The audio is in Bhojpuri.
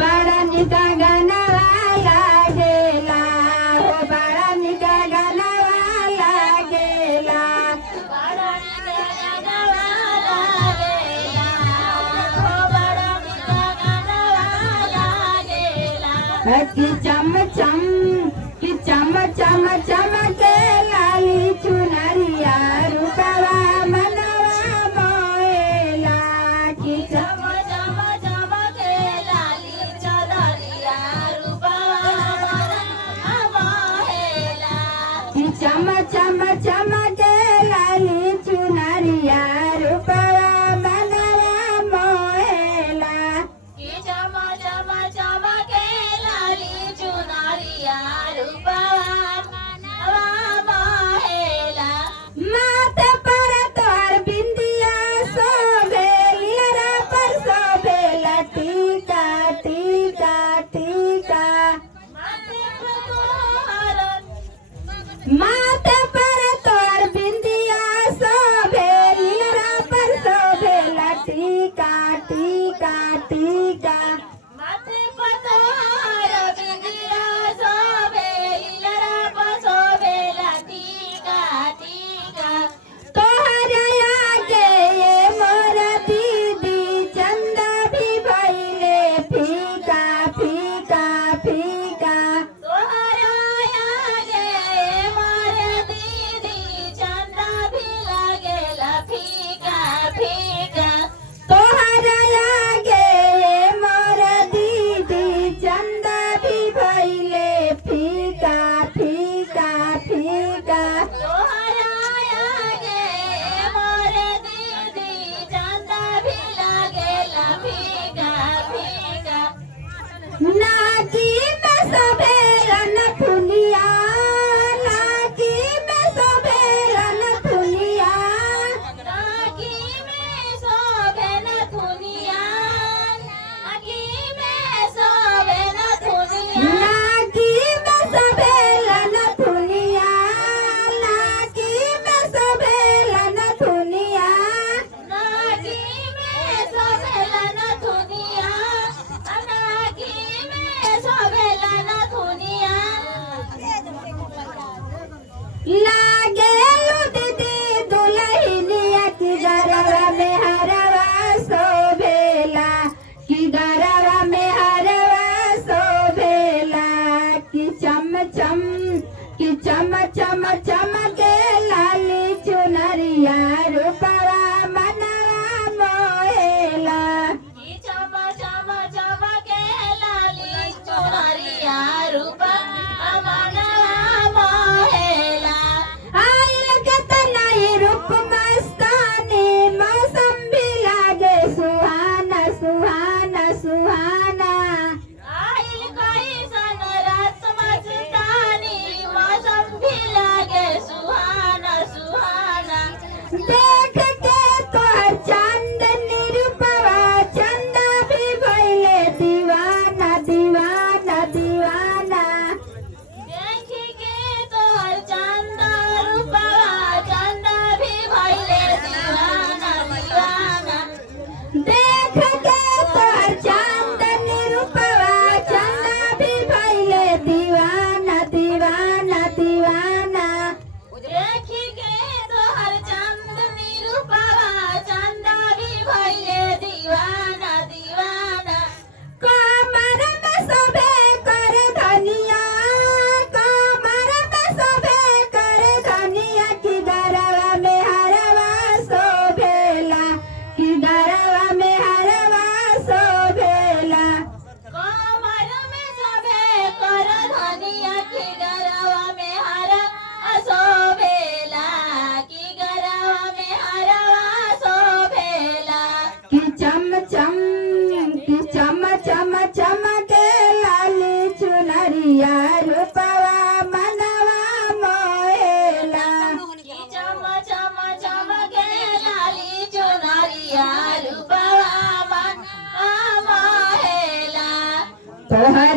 बड़ा निका गनवा लागेला हो बड़ा निका गनवा लागेला बड़ा निका गनवा लागेला हो बड़ा निका गनवा लागेला कि चम चम चमके लाली चुनरिया रूपवा मनवा मोहेला कि चम चम चमके लाली चुनरिया रूपवा मनवा मोहेला कि चम चमके लाली चुनरिया रूपवा मनवा मोहेला कि चम चमके लाली चुनरिया रूपवा मनवा मोहेला माथे पर तोर बिंदिया शोभेलिया पर शोभेला टीका टीका टीका माथे पर तोर बिंदिया शोभेलिया पर शोभेला टीका टीका टीका माथे पतार बिंदिया शोभेलिया पर शोभेला टीका टीका तोहर आगे ये मोर दीदी चंदा भी भइले फीका फीका फीका तोहरा आगे मोर दीदी चंदा भी लागेला फीका फीका तोहर आगे ये मोर दीदी चंदा भी भइले फीका फीका फीका तोहरा आगे मोर दीदी चंदा भी लागेला फीका फीका नाकी में सभेरन फुलिया नाकी में सभेरन फुलिया नाकी में शोभेन दुनिया नाकी में शोभेन दुनिया नाकी में सभेरन फुलिया नाकी में सभेरन फुलिया नाकी में शोभेन दुनिया नाकी में शोभेन दुनिया लागे दीदी दुल्हनिया की गरवा में हरवा शोभेला की गरवा में हरवा शोभेला कि चम चमके लाली चुनरिया रूपवा मनवा मोहेला कि चम चम चमके लाली चुनरिया रूपा मनवा मोहेला आइल के तनाई रूप मस्तानी मौसम भी लागे सुहाना सुहाना सुहाना आइल कैसन रात मस्तानी मौसम भी लागे सुहाना सुहाना देख के तोहर चांदनी रूपवा चंदा भी भइले दीवाना दीवाना दीवाना देख के तोहर चंदा रूपवा चंदा भी भइले दीवाना दीवाना देख के तोहर चांदनी रूपवा चंदा भी भइले दीवाना दीवाना दीवाना देख के तोहर चांदनी रूपवा चंदा भी भइले दीवाना दीवाना कमर में शोभे कर धनिया कमर में शोभे कर धनिया की गरवा में हरवा शोभेला की गरवा में हरवा शोभेला कमर में शोभे कर धनिया की गरवा में हरा शोभेला की गरवा में हरवा शोभेला कि चम चमके लाली चुनरिया रूपवा मनवा मोहेला कि चम चम चमके लाली चुनरिया रूपवा मनवा मोहेला तोहर